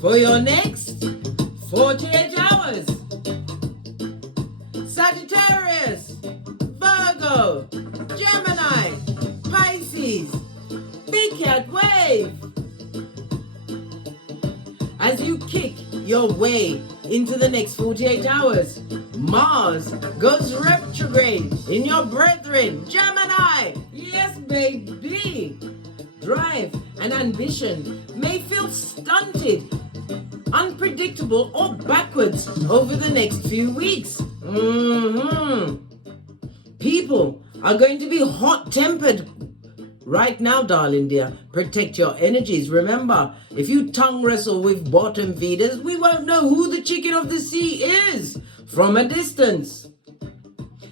for your next 48 hours. Sagittarius, Virgo, Gemini, Pisces, Big Cat Wave. As you kick your way into the next 48 hours, Mars goes retrograde in your brethren, Gemini. Yes, baby. Drive and ambition may feel stunted, unpredictable, or backwards over the next few weeks. People are going to be hot-tempered right now, darling dear. Protect your energies. Remember, if you tongue wrestle with bottom feeders, we won't know who the chicken of the sea is from a distance.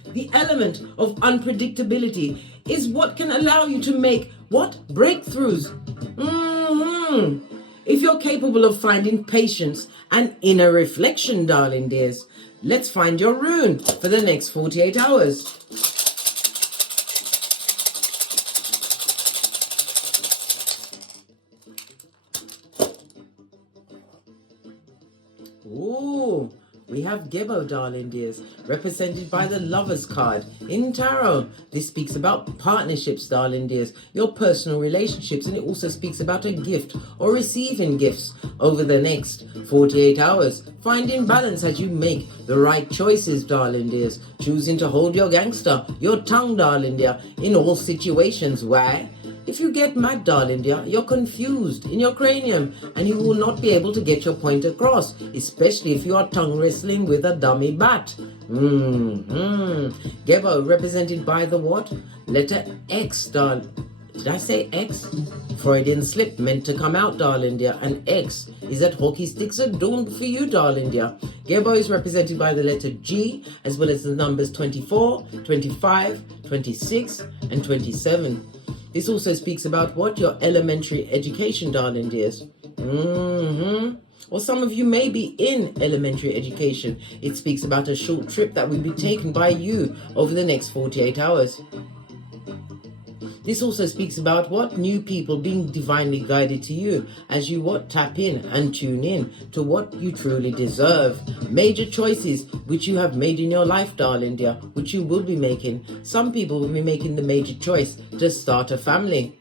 The element of unpredictability is what can allow you to make what? Breakthroughs. If you're capable of finding patience and inner reflection, darling dears, let's find your rune for the next 48 hours. Ooh, we have Gebo, darling dears, represented by the Lover's card in Tarot. This speaks about partnerships, darling dears, your personal relationships, and it also speaks about a gift or receiving gifts over the next 48 hours. Finding balance as you make the right choices, darling dears. Choosing to hold your gangster, your tongue, darling dear, in all situations. Why? If you get mad, darling dear, you're confused in your cranium and you will not be able to get your point across, especially if you are tongue wrestling with a dummy bat. Gebo, represented by the what? Letter X, darling. Did I say X? Freudian slip, meant to come out, darling dear. And X is that hockey sticks are doomed for you, darling dear. Gebo is represented by the letter G, as well as the numbers 24, 25, 26, and 27. This also speaks about what? Your elementary education, darling dears. Or some of you may be in elementary education. It speaks about a short trip that will be taken by you over the next 48 hours. This also speaks about what? New people being divinely guided to you as you what? Tap in and tune in to what you truly deserve. Major choices which you have made in your life, darling dear, which you will be making. Some people will be making the major choice to start a family.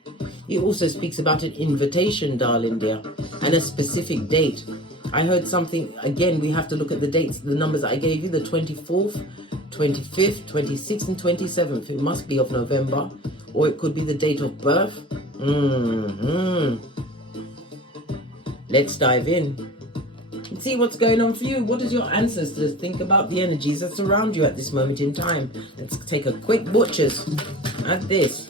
It also speaks about an invitation, darling dear, and a specific date. I heard something, again, we have to look at the dates, the numbers I gave you, the 24th, 25th, 26th, and 27th. It must be of November, or it could be the date of birth. Let's dive in and see what's going on for you. What does your ancestors think about the energies that surround you at this moment in time? Let's take a quick butchers at this.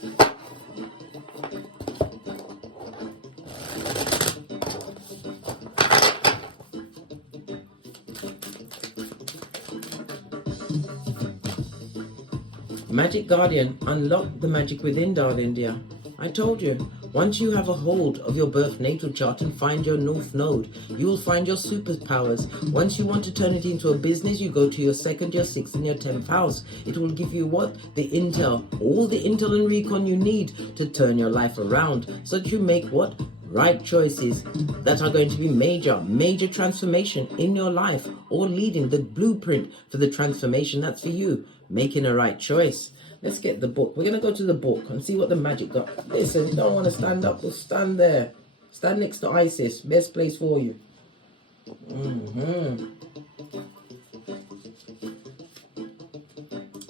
Magic Guardian, unlock the magic within, darling dear. I told you, once you have a hold of your birth natal chart and find your North Node, you will find your superpowers. Once you want to turn it into a business, you go to your 2nd, your 6th, and your 10th house. It will give you what? The intel, all the intel and recon you need to turn your life around so that you make what? Right choices that are going to be major transformation in your life, or leading the blueprint for the transformation that's for you. Making a right choice. Let's get the book. We're going to go to the book and see what the magic got. Listen, you don't want to stand up, well, stand there. Stand next to Isis. Best place for you.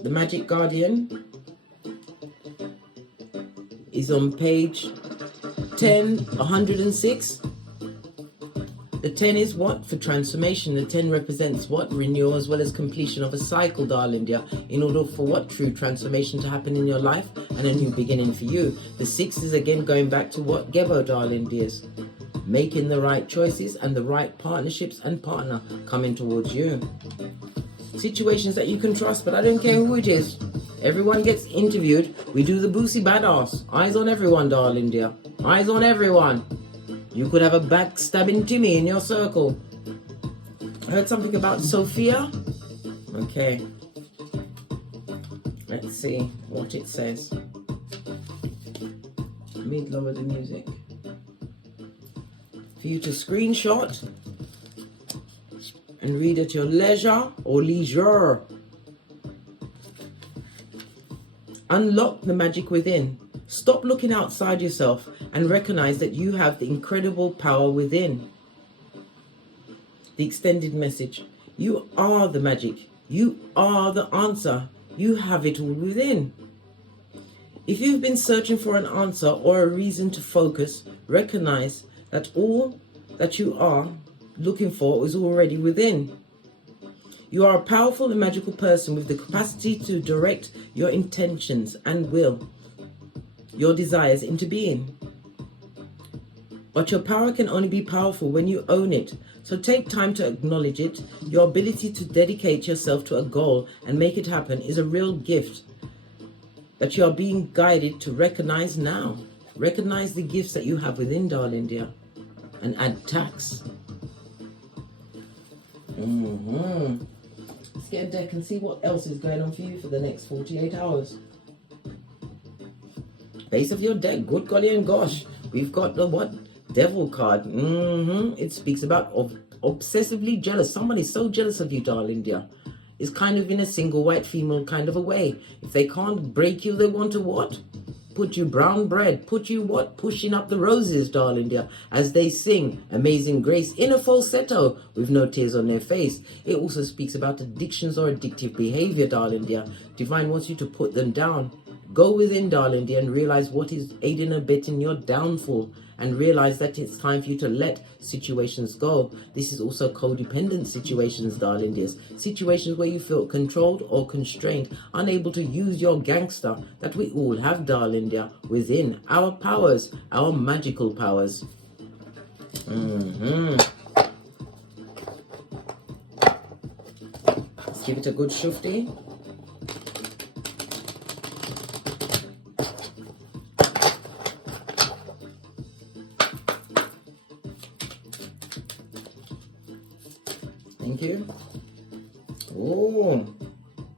The Magic Guardian is on page 106. The 10 is what? For transformation. The 10 represents what? Renewal as well as completion of a cycle, darling dear. In order for what? True transformation to happen in your life and a new beginning for you. The 6 is again going back to what? Gebo, darling dears. Making the right choices and the right partnerships and partner coming towards you. Situations that you can trust, but I don't care who it is. Everyone gets interviewed. We do the boosie badass. Eyes on everyone, darling dear. Eyes on everyone. You could have a backstabbing Jimmy in your circle. I heard something about Sophia. Okay. Let's see what it says. Let me lower the music. for you to screenshot and read at your leisure or leisure. Unlock the magic within. Stop looking outside yourself and recognize that you have the incredible power within. The extended message. You are the magic. You are the answer. You have it all within. If you've been searching for an answer or a reason to focus, recognize that all that you are looking for is already within. You are a powerful and magical person with the capacity to direct your intentions and will, your desires into being. But your power can only be powerful when you own it. So take time to acknowledge it. Your ability to dedicate yourself to a goal and make it happen is a real gift that you are being guided to recognize now. Recognize the gifts that you have within, darling dear, and add tax. Let's get a deck and see what else is going on for you for the next 48 hours. Base of your deck, good golly and gosh. We've got the what? Devil card. It speaks about obsessively jealous. Someone is so jealous of you, darling dear. It's kind of in a single white female kind of a way. If they can't break you, they want to what? Put you brown bread. Put you what? Pushing up the roses, darling dear, as they sing Amazing Grace in a falsetto with no tears on their face. It also speaks about addictions or addictive behavior, darling dear. Divine wants you to put them down. Go within, darling dear, and realize what is aiding and abetting your downfall, and realize that it's time for you to let situations go. This is also codependent situations, darling dears. Situations where you feel controlled or constrained, unable to use your gangster that we all have, darling dear, within our powers, our magical powers. Let's give it a good shufti. Thank you. Oh,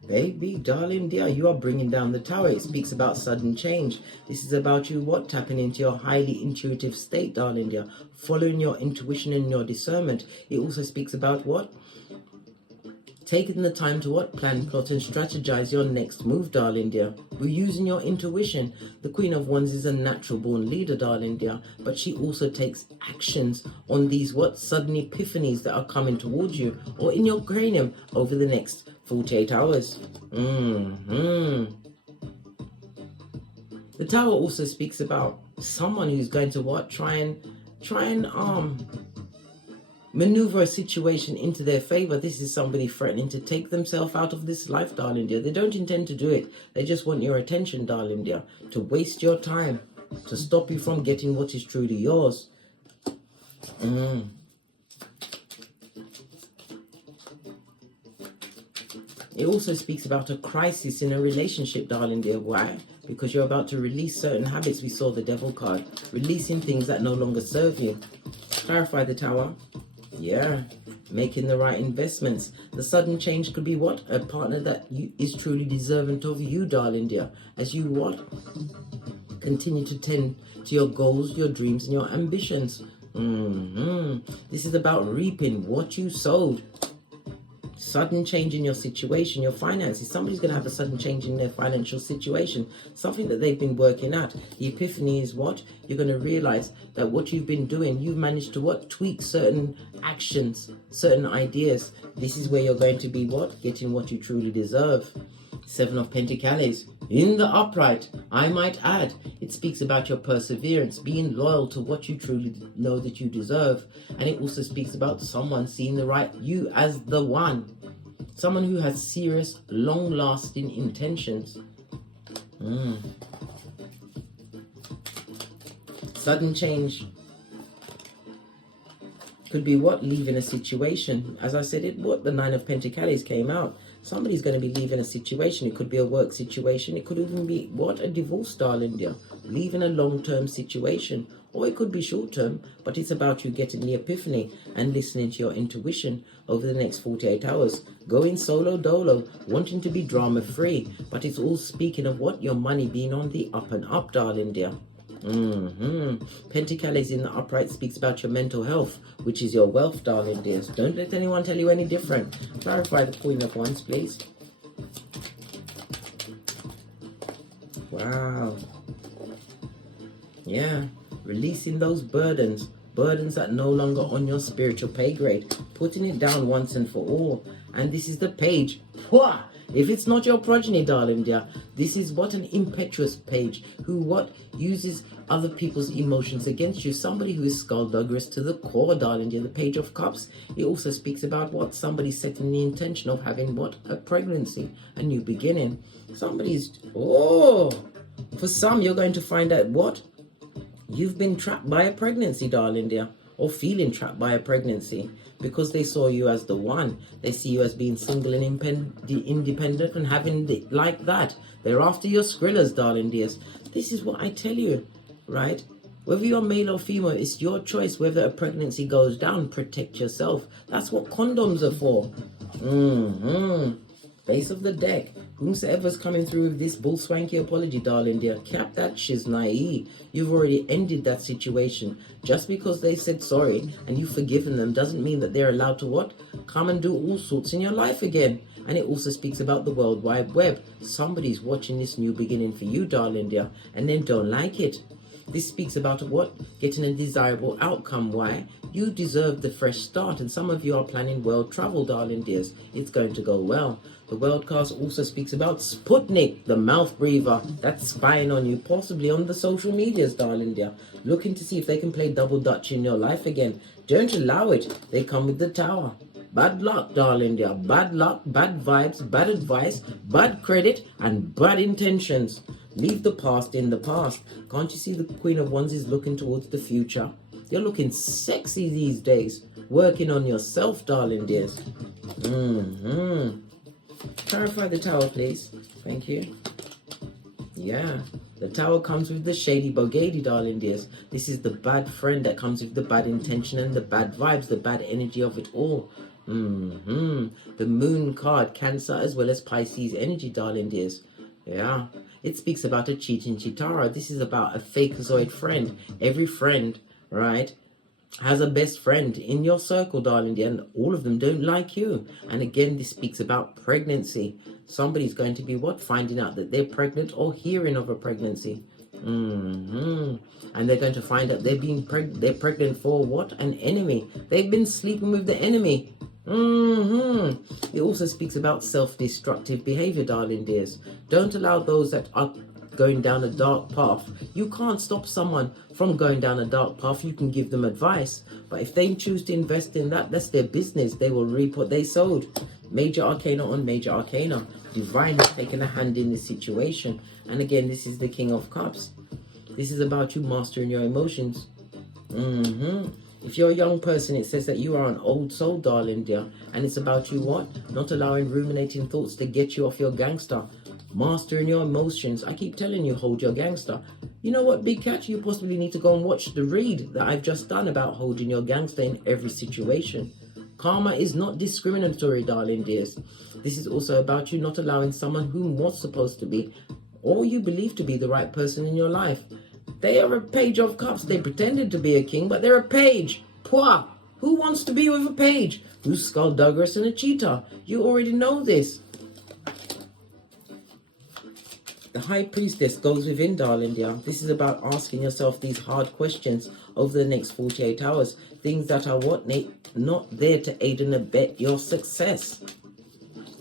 baby, darling dear, you are bringing down the tower. It speaks about sudden change. This is about you, what? Tapping into your highly intuitive state, darling dear. Following your intuition and your discernment. It also speaks about what? Taking the time to what? Plan, plot, and strategize your next move, darling dear. We're using your intuition. The Queen of Wands is a natural born leader, darling dear, but she also takes actions on these what? Sudden epiphanies that are coming towards you or in your cranium over the next 48 hours. The Tower also speaks about someone who's going to what? Try and maneuver a situation into their favor. This is somebody threatening to take themselves out of this life, darling dear. They don't intend to do it. They just want your attention, darling dear, to waste your time, to stop you from getting what is truly yours. It also speaks about a crisis in a relationship, darling dear. Why? Because you're about to release certain habits. We saw the Devil card. Releasing things that no longer serve you. Clarify the Tower. Yeah, making the right investments. The sudden change could be what? A partner that is truly deserving of you, darling dear. As you what? Continue to tend to your goals, your dreams, and your ambitions. This is about reaping what you sowed. Sudden change in your situation, your finances. Somebody's going to have a sudden change in their financial situation. Something that they've been working at. The epiphany is what? You're going to realize that what you've been doing, you've managed to what? Tweak certain actions, certain ideas. This is where you're going to be what? Getting what you truly deserve. 7 of Pentacles. In the upright, I might add, it speaks about your perseverance, being loyal to what you truly know that you deserve. And it also speaks about someone seeing the right you as the one. Someone who has serious, long-lasting intentions. Sudden change could be what? Leaving a situation. As I said, the 9 of Pentacles came out. Somebody's going to be leaving a situation. It could be a work situation. It could even be what? A divorce, darling dear. Leaving a long-term situation. Or it could be short-term, but it's about you getting the epiphany and listening to your intuition over the next 48 hours. Going solo dolo, wanting to be drama-free. But it's all speaking of what? Your money being on the up and up, darling dear. Pentacles in the upright speaks about your mental health, which is your wealth, darling dears. Don't let anyone tell you any different. Clarify the Queen of Wands, please. Wow. Yeah. Releasing those burdens. Burdens that no longer on your spiritual pay grade. Putting it down once and for all. And this is the page. Pwah! If it's not your progeny, darling dear, this is what an impetuous page who uses other people's emotions against you. Somebody who is skullduggerous to the core, darling dear. The Page of Cups, it also speaks about somebody setting the intention of having a pregnancy, a new beginning. Somebody's, for some, you're going to find out you've been trapped by a pregnancy, darling dear, or feeling trapped by a pregnancy because they saw you as the one. They see you as being single and independent and having it like that. They're after your skrillers, darling dears. This is what I tell you, right? Whether you're male or female, it's your choice whether a pregnancy goes down. Protect yourself. That's what condoms are for. Base of the deck. Whomsoever's coming through with this bull swanky apology, darling dear, cap that shiznai. You've already ended that situation. Just because they said sorry and you've forgiven them doesn't mean that they're allowed to come and do all sorts in your life again. And it also speaks about the World Wide Web. Somebody's watching this new beginning for you, darling dear, and then don't like it. This speaks about getting a desirable outcome. Why? You deserve the fresh start, and some of you are planning world travel, darling dears. It's going to go well. The world card also speaks about Sputnik, the mouth breather, that's spying on you, possibly on the social medias, darling dear, looking to see if they can play double dutch in your life again. Don't allow it. They come with the Tower. Bad luck, darling dear. Bad luck, bad vibes, bad advice, bad credit, and bad intentions. Leave the past in the past. Can't you see the Queen of Wands is looking towards the future? You're looking sexy these days. Working on yourself, darling dears. Clarify the Tower, please. Thank you. Yeah. The Tower comes with the shady bogady, darling dears. This is the bad friend that comes with the bad intention and the bad vibes, the bad energy of it all. The Moon card, Cancer as well as Pisces energy, darling dears. Yeah. It speaks about a cheating chitara. This is about a fakezoid friend. Every friend, right, has a best friend in your circle, darling dear, and all of them don't like you. And again, this speaks about pregnancy. Somebody's going to be finding out that they're pregnant or hearing of a pregnancy. And they're going to find out they're pregnant for an enemy. They've been sleeping with the enemy. It also speaks about self-destructive behavior, darling dears. Don't allow those that are going down a dark path. You can't stop someone from going down a dark path. You can give them advice, but if they choose to invest in that's their business. They will reap what they sowed. Major arcana on major arcana. Divine has taken a hand in this situation. And again, this is the King of Cups. This is about you mastering your emotions. If you're a young person, it says that you are an old soul, darling dear. And it's about you not allowing ruminating thoughts to get you off your gangster. Mastering your emotions. I keep telling you, hold your gangster. You know what, Big Catch? You possibly need to go and watch the read that I've just done about holding your gangster in every situation. Karma is not discriminatory, darling dears. This is also about you not allowing someone whom was supposed to be, or you believe to be the right person in your life. They are a Page of Cups. They pretended to be a king, but they're a page. Pwah! Who wants to be with a page? Who's skullduggerous and a cheater? You already know this. The High Priestess goes within, darling dear. This is about asking yourself these hard questions over the next 48 hours. Things that are not there to aid and abet your success.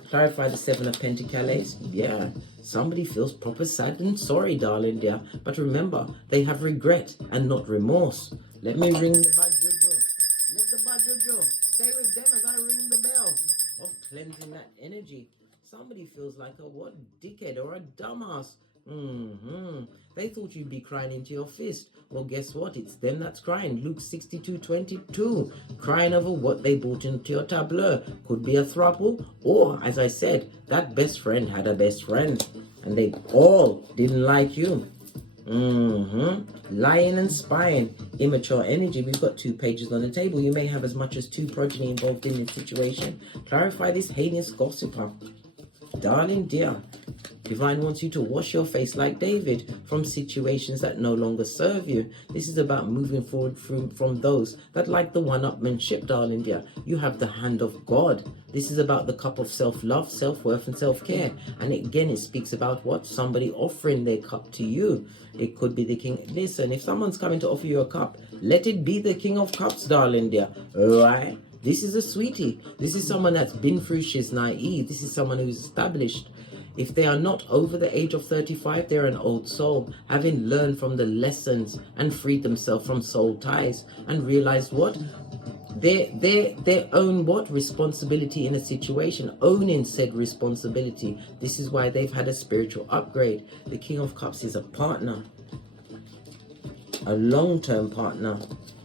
Clarify the Seven of Pentacles. Yeah. Somebody feels proper sad and sorry, darling dear. But remember, they have regret and not remorse. Let me ring the bad jojo. Let the bad jojo stay with them as I ring the bell of cleansing that energy. Somebody feels like a dickhead or a dumbass. They thought you'd be crying into your fist. Well, guess what? It's them that's crying. Luke 62:22. Crying over what they brought into your tableau. Could be a throuple, or, as I said, that best friend had a best friend. And they all didn't like you. Lying and spying. Immature energy. We've got 2 pages on the table. You may have as much as 2 progeny involved in this situation. Clarify this heinous gossiper. Darling dear, Divine wants you to wash your face like David from situations that no longer serve you. This is about moving forward from those that like the one-upmanship, darling dear. You have the hand of God. This is about the cup of self-love, self-worth, and self-care. And again, it speaks about what? Somebody offering their cup to you. It could be the king. Listen, if someone's coming to offer you a cup, let it be the King of Cups, darling dear. All right? This is a sweetie. This is someone that's been through she's naive. This is someone who's established. If they are not over the age of 35, they're an old soul, having learned from the lessons and freed themselves from soul ties and realized what? Their own what? Responsibility in a situation, owning said responsibility. This is why they've had a spiritual upgrade. The King of Cups is a partner, a long-term partner,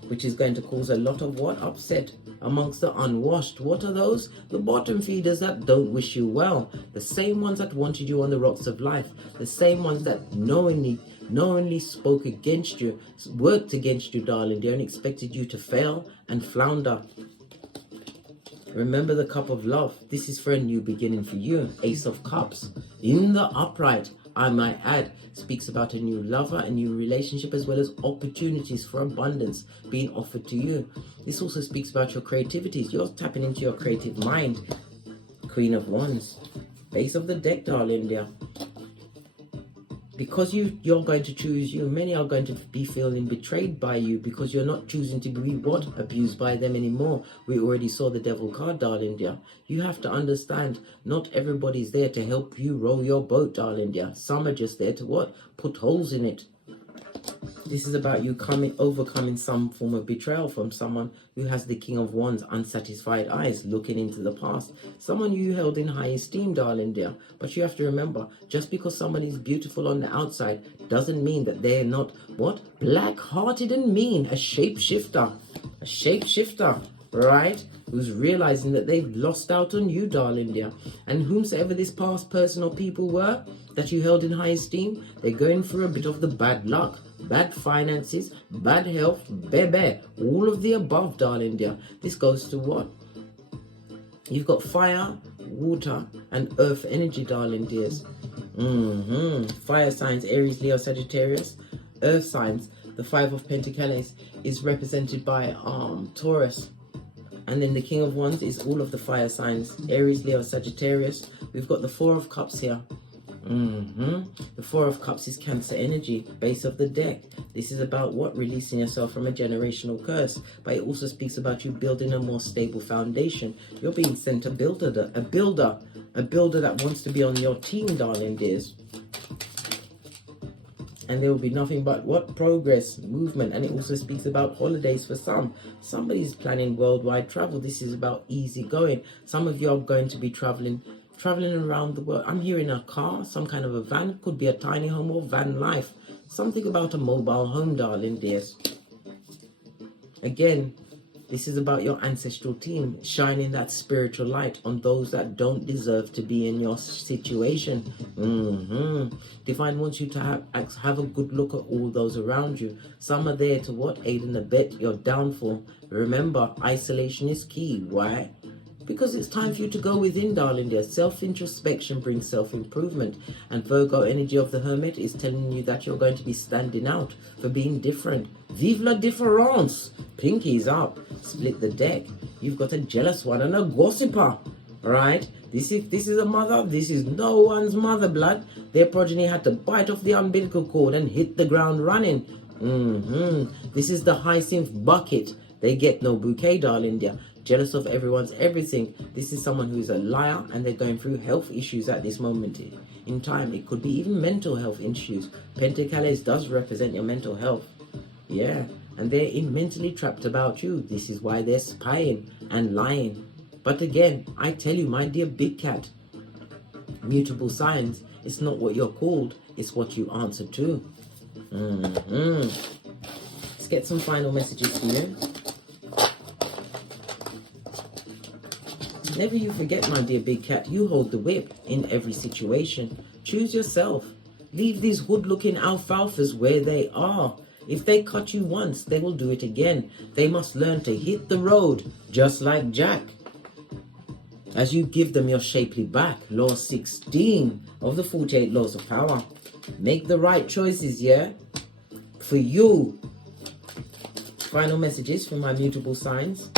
which is going to cause a lot of what? Upset amongst the unwashed. What are those? The bottom feeders that don't wish you well. The same ones that wanted you on the rocks of life. The same ones that knowingly spoke against you, worked against you, darling. They only expected you to fail and flounder. Remember the cup of love. This is for a new beginning for you. Ace of Cups. In the upright, I might add, speaks about a new lover, a new relationship, as well as opportunities for abundance being offered to you. This also speaks about your creativities. You're tapping into your creative mind. Queen of Wands. Base of the deck, darling dear. Because you're going to choose you, many are going to be feeling betrayed by you because you're not choosing to be what? Abused by them anymore. We already saw the devil card, darling dear. You have to understand, not everybody's there to help you row your boat, darling dear. Some are just there to what? Put holes in it. This is about you overcoming some form of betrayal from someone who has the King of Wands, unsatisfied eyes, looking into the past. Someone you held in high esteem, darling dear. But you have to remember, just because somebody's beautiful on the outside doesn't mean that they're not, what? Black-hearted and mean. A shapeshifter. A shapeshifter, right? Who's realizing that they've lost out on you, darling dear. And whomsoever this past person or people were that you held in high esteem, they're going through a bit of the bad luck. Bad finances, bad health, baby, all of the above, darling dear. This goes to what? You've got fire, water, and earth energy, darling dears. Fire signs, Aries, Leo, Sagittarius. Earth signs, the Five of Pentacles is represented by Taurus. And then the King of Wands is all of the fire signs, Aries, Leo, Sagittarius. We've got the Four of Cups here. The Four of Cups is Cancer energy, base of the deck. This is about what? Releasing yourself from a generational curse. But it also speaks about you building a more stable foundation. You're being sent a builder that wants to be on your team, darling dears. And there will be nothing but what? Progress, movement. And it also speaks about holidays for some. Somebody's planning worldwide travel. This is about easy going. Some of you are going to be traveling around the world. I'm hearing a car, some kind of a van. Could be a tiny home or van life. Something about a mobile home, darling dears. Again, this is about your ancestral team shining that spiritual light on those that don't deserve to be in your situation. Divine wants you to have a good look at all those around you. Some are there to what? Aid and abet your downfall. Remember, isolation is key. Why? Because it's time for you to go within, darling dear. Self-introspection brings self-improvement. And Virgo energy of the Hermit is telling you that you're going to be standing out for being different. Vive la différence. Pinkies up. Split the deck. You've got a jealous one and a gossiper. Right? This is a mother. This is no one's mother, blood. Their progeny had to bite off the umbilical cord and hit the ground running. This is the hyacinth bucket. They get no bouquet, darling dear. Jealous of everyone's everything. This is someone who's a liar and they're going through health issues at this moment in time. It could be even mental health issues. Pentacles does represent your mental health. Yeah. And they're mentally trapped about you. This is why they're spying and lying. But again, I tell you, my dear big cat, mutable signs, it's not what you're called, it's what you answer to. Let's get some final messages for you. Never you forget, my dear big cat, you hold the whip in every situation. Choose yourself. Leave these hood-looking alfalfas where they are. If they cut you once, they will do it again. They must learn to hit the road, just like Jack. as you give them your shapely back. Law 16 of the 48 laws of power. Make the right choices, yeah? For you. Final messages from my mutable signs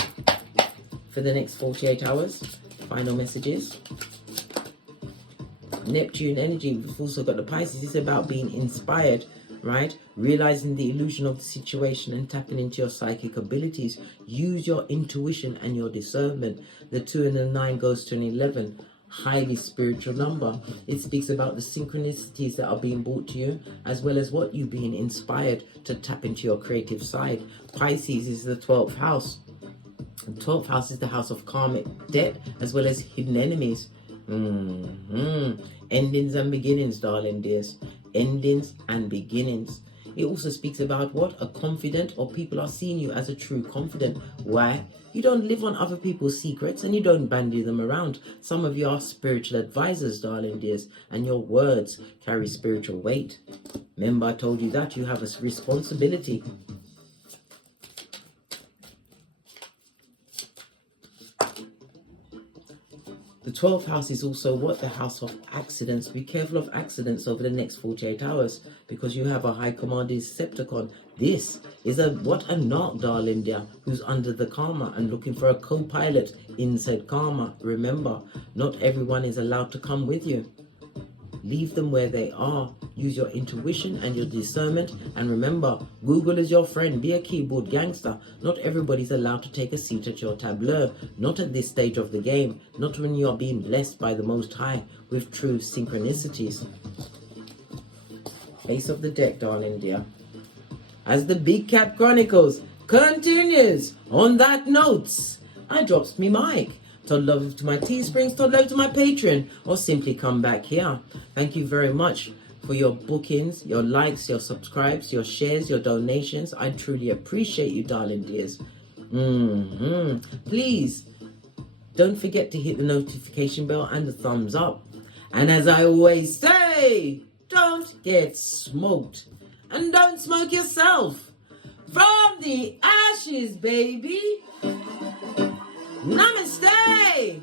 for the next 48 hours. Final messages. Neptune energy. We've also got the Pisces. It's about being inspired, right? Realizing the illusion of the situation and tapping into your psychic abilities. Use your intuition and your discernment. The 2 and the 9 goes to an 11. Highly spiritual number. It speaks about the synchronicities that are being brought to you, as well as what you being inspired to tap into your creative side. Pisces is the 12th house. The 12th house is the house of karmic debt, as well as hidden enemies. Endings and beginnings, darling dears. Endings and beginnings. It also speaks about what? A confidant, or people are seeing you as a true confidant. Why? You don't live on other people's secrets and you don't bandy them around. Some of you are spiritual advisors, darling dears, and your words carry spiritual weight. Remember, I told you that you have a responsibility. The 12th house is also what? The house of accidents. Be careful of accidents over the next 48 hours because you have a high commanding Decepticon. This is a narc, darling dear, who's under the karma and looking for a co-pilot inside karma. Remember, not everyone is allowed to come with you. Leave them where they are. Use your intuition and your discernment. And remember, Google is your friend. Be a keyboard gangster. Not everybody's allowed to take a seat at your tableau. Not at this stage of the game. Not when you are being blessed by the Most High with true synchronicities. Face of the deck, darling dear. As the Big Cat Chronicles continues on that note, I drops me mic. Todd love to my Teesprings, Todd love to my Patreon, or simply come back here. Thank you very much for your bookings, your likes, your subscribes, your shares, your donations. I truly appreciate you, darling dears. Please, don't forget to hit the notification bell and the thumbs up. And as I always say, don't get smoked. And don't smoke yourself. From the ashes, baby. Namaste!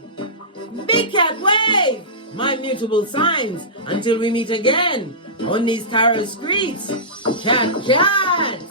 Big Cat Wave! My mutable signs. Until we meet again on these tarot streets. Cat, cat!